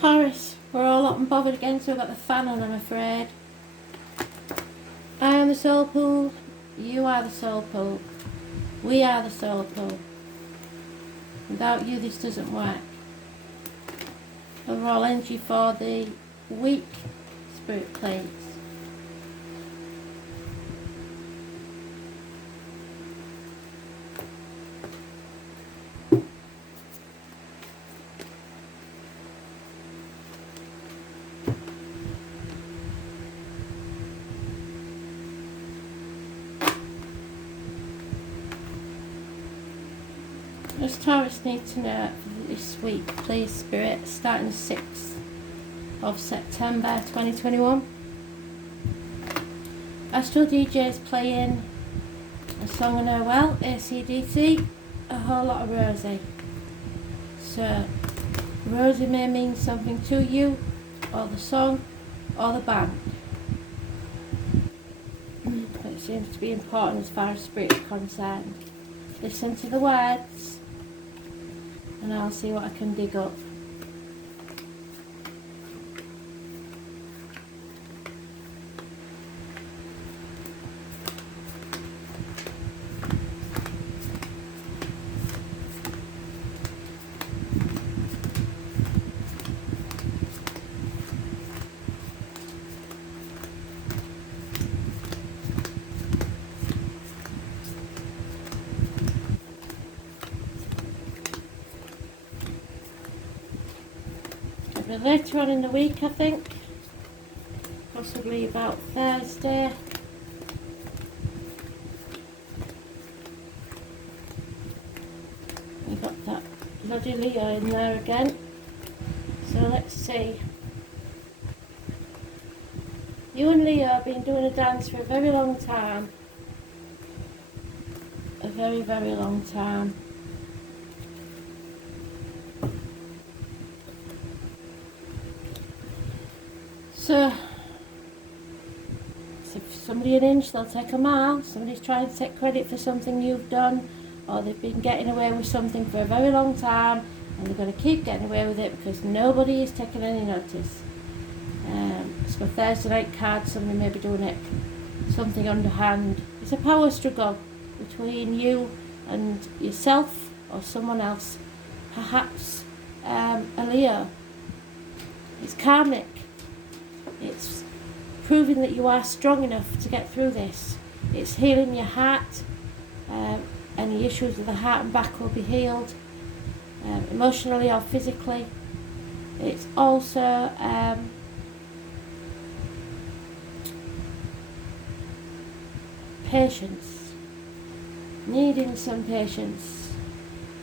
Taurus, we're all up and bothered again, so we've got the fan on, I'm afraid. I am the soul pool, you are the soul pool, we are the soul pool. Without you this doesn't work. Overall energy for the week, Spirit please. Does Taurus need to know for this week, please, Spirit, starting the 6th of September 2021? Astral DJ is playing a song I know well, AC/DC, a whole lot of Rosie. So, Rosie may mean something to you, or the song, or the band. But it seems to be important as far as Spirit is concerned. Listen to the words, and I'll see what I can dig up. Later on in the week, I think, possibly about Thursday. We got that bloody Leo in there again, so let's see. You and Leo have been doing a dance for a very long time, a very, very long time. So, if somebody an inch, they'll take a mile. Somebody's trying to take credit for something you've done, or they've been getting away with something for a very long time, and they're going to keep getting away with it because nobody is taking any notice. It's for Thursday night card, somebody may be doing it, something underhand. It's a power struggle between you and yourself or someone else, perhaps a Leo. It's karmic. It's proving that you are strong enough to get through this. It's healing your heart. Any issues with the heart and back will be healed, emotionally or physically. It's also patience. Needing some patience.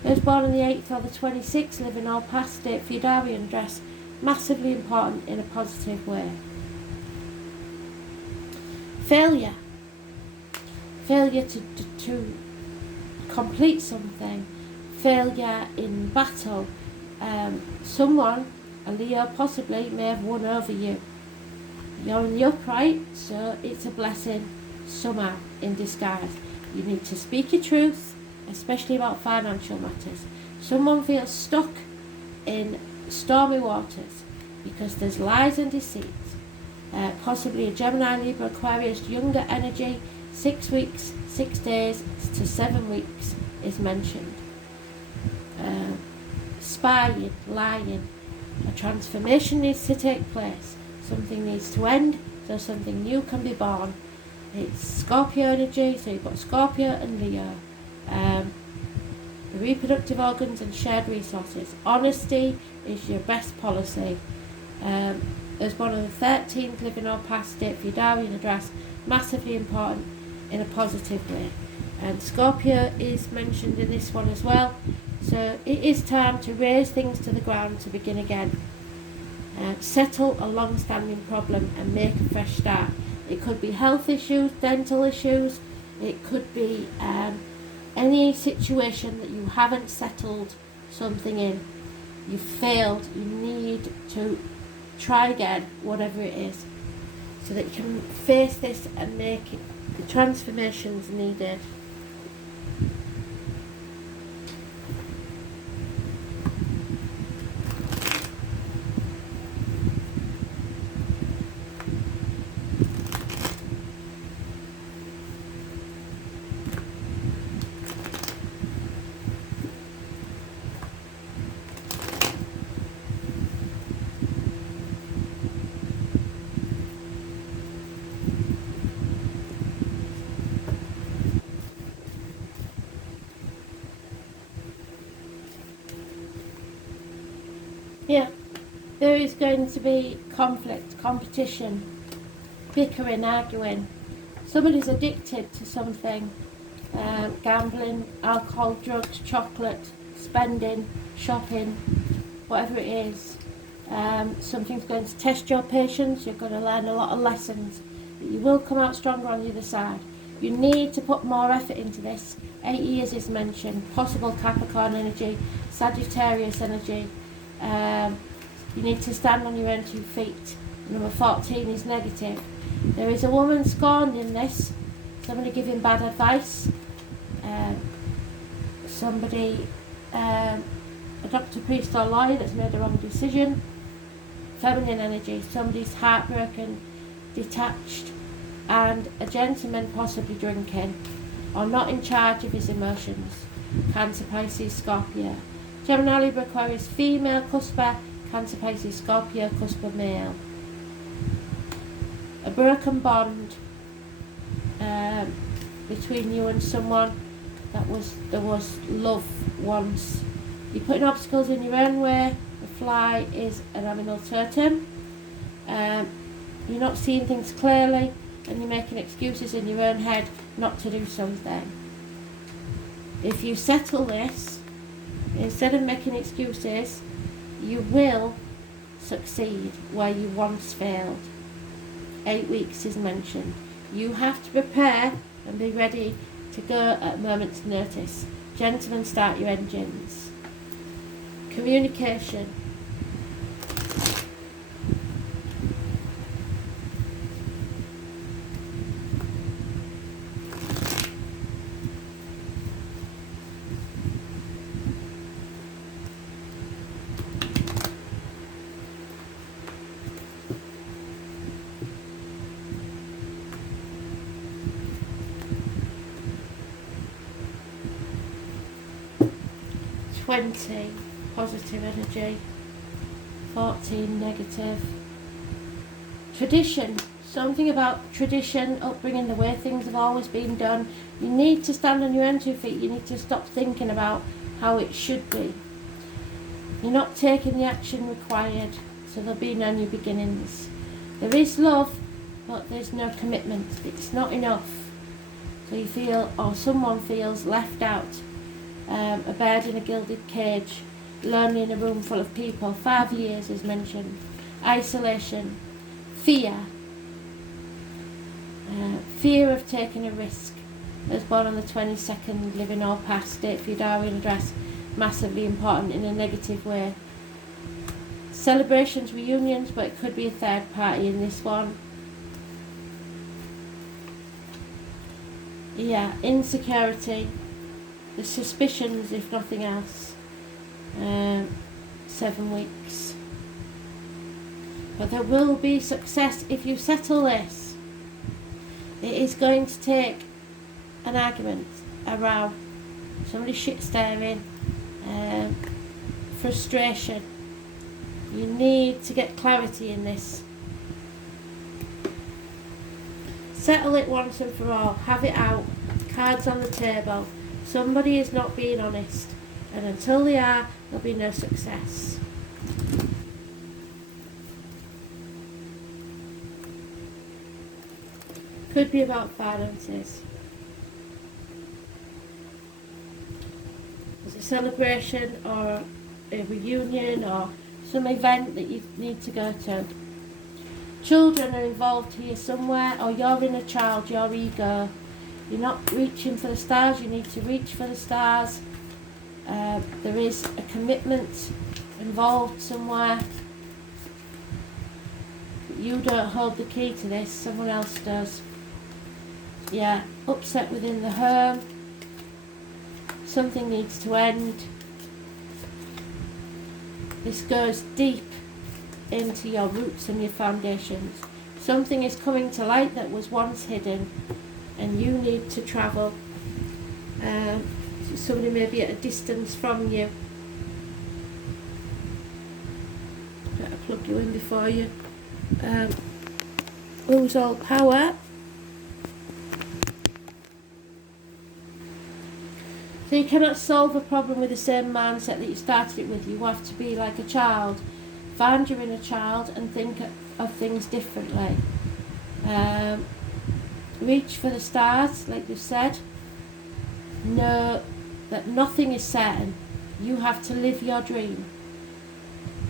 Those born on the 8th or the 26th, living or past date for your diary and address. Massively important in a positive way. Failure. Failure to complete something. Failure in battle. Someone, a Leo possibly, may have won over you. You're in the upright, so it's a blessing somehow in disguise. You need to speak your truth, especially about financial matters. Someone feels stuck in stormy waters because there's lies and deceit. Possibly a Gemini, Libra, Aquarius, younger energy, 6 weeks, 6 days to 7 weeks is mentioned. Spying, lying. A transformation needs to take place. Something needs to end so something new can be born. It's Scorpio energy, so you've got Scorpio and Leo. Reproductive organs and shared resources. Honesty is your best policy. As born on the 13th, living or past date for your diary and address, massively important in a positive way. And Scorpio is mentioned in this one as well. So it is time to raise things to the ground to begin again. Settle a long-standing problem and make a fresh start. It could be health issues, dental issues. It could be any situation that you haven't settled something in. You've failed. You need to try again, whatever it is, so that you can face this and make it, the transformations needed. Yeah, there is going to be conflict, competition, bickering, arguing. Somebody's addicted to something, gambling, alcohol, drugs, chocolate, spending, shopping, whatever it is. Something's going to test your patience. You're going to learn a lot of lessons, but you will come out stronger on the other side. You need to put more effort into this. 8 years is mentioned, possible Capricorn energy, Sagittarius energy. You need to stand on your own 2 feet. Number 14 is negative. There is a woman scorned in this, somebody giving bad advice, somebody, a doctor, priest or lawyer that's made a wrong decision. Feminine energy, somebody's heartbroken, detached, and a gentleman possibly drinking or not in charge of his emotions. Cancer, Pisces, Scorpio. Gemini, Libra, Aquarius, female, cusper, Cancer, Pisces, Scorpio, cusper, male. A broken bond between you and someone there was love once. You're putting obstacles in your own way. The fly is an aminal totem. You're not seeing things clearly, and you're making excuses in your own head not to do something. If you settle this, instead of making excuses, you will succeed where you once failed. 8 weeks is mentioned. You have to prepare and be ready to go at a moment's notice. Gentlemen, start your engines. Communication. (20) positive energy, 14 negative. Tradition, something about tradition, upbringing, the way things have always been done. You need to stand on your own 2 feet. You need to stop thinking about how it should be. You're not taking the action required, so there'll be no new beginnings. There is love, but there's no commitment. It's not enough. So you feel, or someone feels, left out. A bird in a gilded cage, lonely in a room full of people. 5 years is mentioned. Isolation, fear, fear of taking a risk. I was born on the 22nd, living or past, date for your diary and address, massively important in a negative way. Celebrations, reunions, but it could be a third party in this one. Yeah, insecurity. The suspicions, if nothing else. 7 weeks. But there will be success if you settle this. It is going to take an argument, a row, somebody shit staring, frustration. You need to get clarity in this. Settle it once and for all. Have it out. Cards on the table. Somebody is not being honest, and until they are, there'll be no success. Could be about finances. There's a celebration or a reunion or some event that you need to go to. Children are involved here somewhere, or you're in a child, your ego. You're not reaching for the stars, you need to reach for the stars. There is a commitment involved somewhere. You don't hold the key to this, someone else does. Yeah, upset within the home. Something needs to end. This goes deep into your roots and your foundations. Something is coming to light that was once hidden, and you need to travel. Somebody may be at a distance from you. Better plug you in before you lose all power. So you cannot solve a problem with the same mindset that you started it with. You have to be like a child. Find your inner child and think of things differently. Reach for the stars, like you said. Know that nothing is certain. You have to live your dream.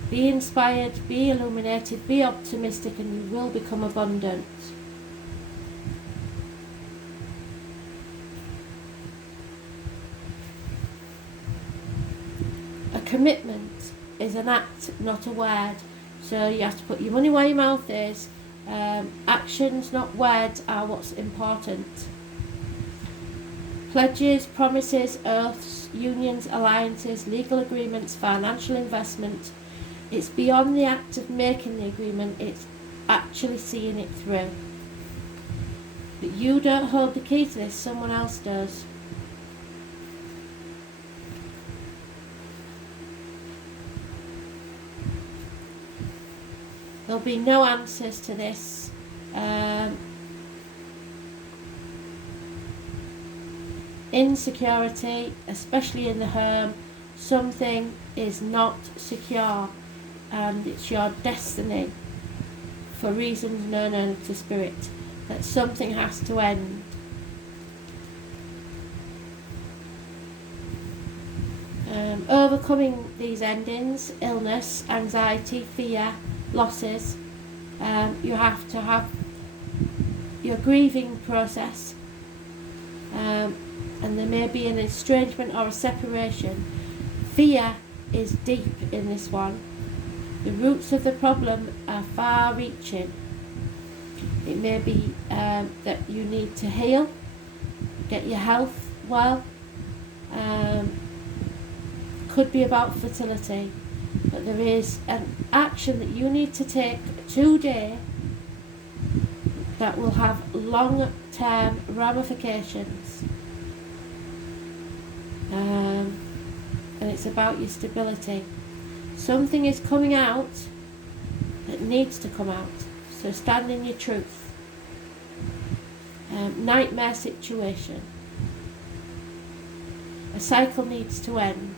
Be inspired, be illuminated, be optimistic, and you will become abundant. A commitment is an act, not a word. So you have to put your money where your mouth is. Actions, not words, are what's important. Pledges, promises, oaths, unions, alliances, legal agreements, financial investment. It's beyond the act of making the agreement, it's actually seeing it through. But you don't hold the key to this, someone else does. There'll be no answers to this. Insecurity, especially in the home, something is not secure, and it's your destiny, for reasons known to spirit, that something has to end. Overcoming these endings, illness, anxiety, fear, losses, you have to have your grieving process, and there may be an estrangement or a separation. Fear is deep in this one. The roots of the problem are far-reaching. It may be that you need to heal, get your health well. Could be about fertility, but there is an action that you need to take today that will have long-term ramifications, and it's about your stability. Something is coming out that needs to come out, so stand in your truth. Nightmare situation. A cycle needs to end.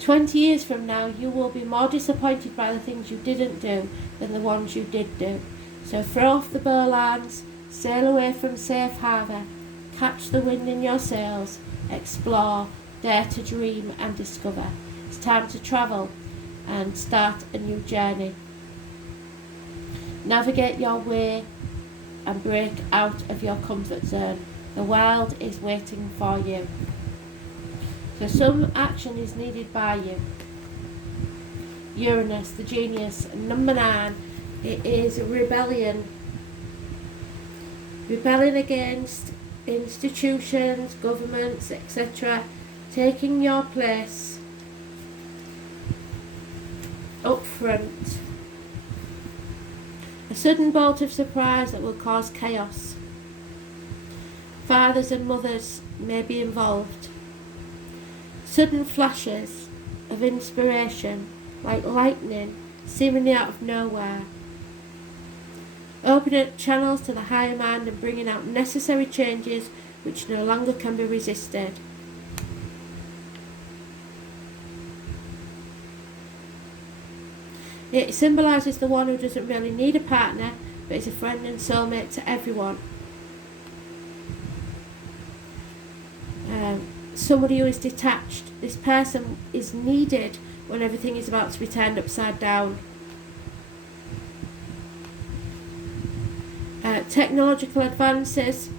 "20 years from now, you will be more disappointed by the things you didn't do than the ones you did do. So throw off the bowlines, sail away from safe harbour, catch the wind in your sails, explore, dare to dream and discover. It's time to travel and start a new journey. Navigate your way and break out of your comfort zone. The world is waiting for you." So some action is needed by you. Uranus, the genius, number 9, it is rebellion. Rebelling against institutions, governments, etc. Taking your place up front. A sudden bolt of surprise that will cause chaos. Fathers and mothers may be involved. Sudden flashes of inspiration, like lightning, seemingly out of nowhere. Opening up channels to the higher mind and bringing out necessary changes which no longer can be resisted. It symbolises the one who doesn't really need a partner, but is a friend and soulmate to everyone. Somebody who is detached. This person is needed when everything is about to be turned upside down. Technological advances.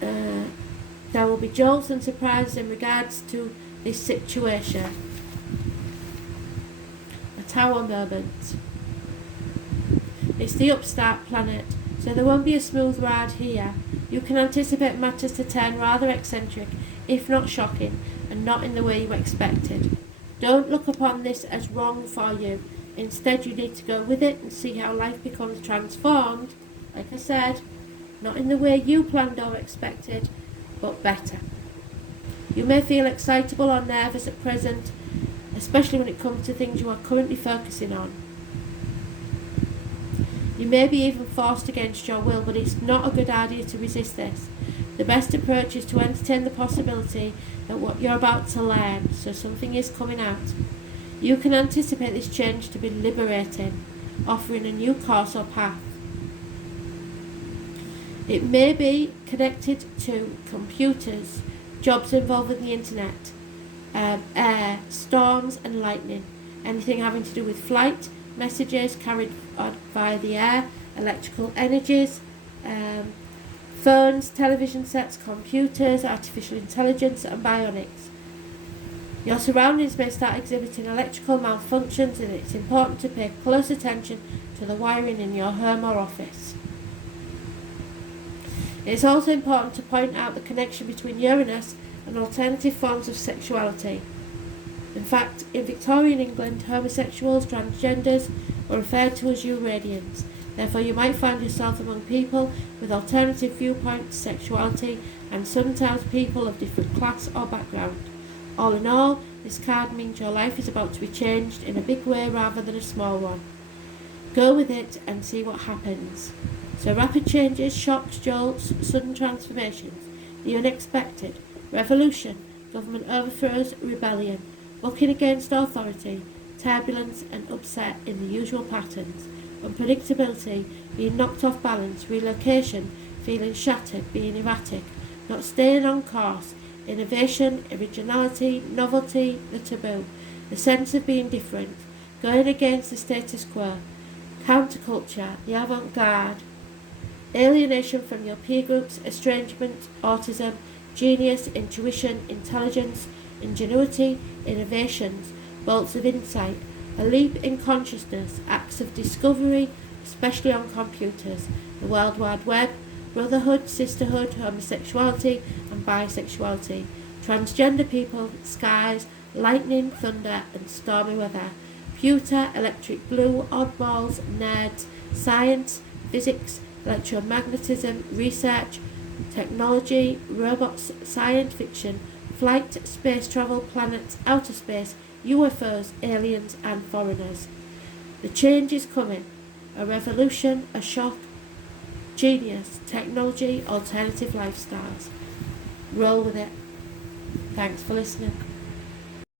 There will be jolts and surprises in regards to this situation. A tower moment. It's the upstart planet, so there won't be a smooth ride here. You can anticipate matters to turn rather eccentric, if not shocking, and not in the way you expected. Don't look upon this as wrong for you. Instead, you need to go with it and see how life becomes transformed, like I said, not in the way you planned or expected, but better. You may feel excitable or nervous at present, especially when it comes to things you are currently focusing on. You may be even forced against your will, but it's not a good idea to resist this. The best approach is to entertain the possibility that what you're about to learn, so something is coming out. You can anticipate this change to be liberating, offering a new course or path. It may be connected to computers, jobs involving the internet, air, storms and lightning, anything having to do with flight, messages carried on via the air, electrical energies, phones, television sets, computers, artificial intelligence and bionics. Your surroundings may start exhibiting electrical malfunctions, and it's important to pay close attention to the wiring in your home or office. It's also important to point out the connection between Uranus and alternative forms of sexuality. In fact, in Victorian England, homosexuals, transgenders were referred to as Uranians. Therefore, you might find yourself among people with alternative viewpoints, sexuality, and sometimes people of different class or background. All in all, this card means your life is about to be changed in a big way rather than a small one. Go with it and see what happens. So rapid changes, shocks, jolts, sudden transformations, the unexpected, revolution, government overthrows, rebellion, bucking against authority, turbulence and upset in the usual patterns, unpredictability, being knocked off balance, relocation, feeling shattered, being erratic, not staying on course, innovation, originality, novelty, the taboo, the sense of being different, going against the status quo, counterculture, the avant-garde, alienation from your peer groups, estrangement, autism, genius, intuition, intelligence, ingenuity, innovations, bolts of insight, a leap in consciousness, acts of discovery, especially on computers, the World Wide Web, brotherhood, sisterhood, homosexuality and bisexuality, transgender people, skies, lightning, thunder and stormy weather, pewter, electric blue, oddballs, nerds, science, physics, electromagnetism, research, technology, robots, science fiction, flight, space travel, planets, outer space, UFOs, aliens and foreigners. The change is coming. A revolution, a shock, genius, technology, alternative lifestyles. Roll with it. Thanks for listening.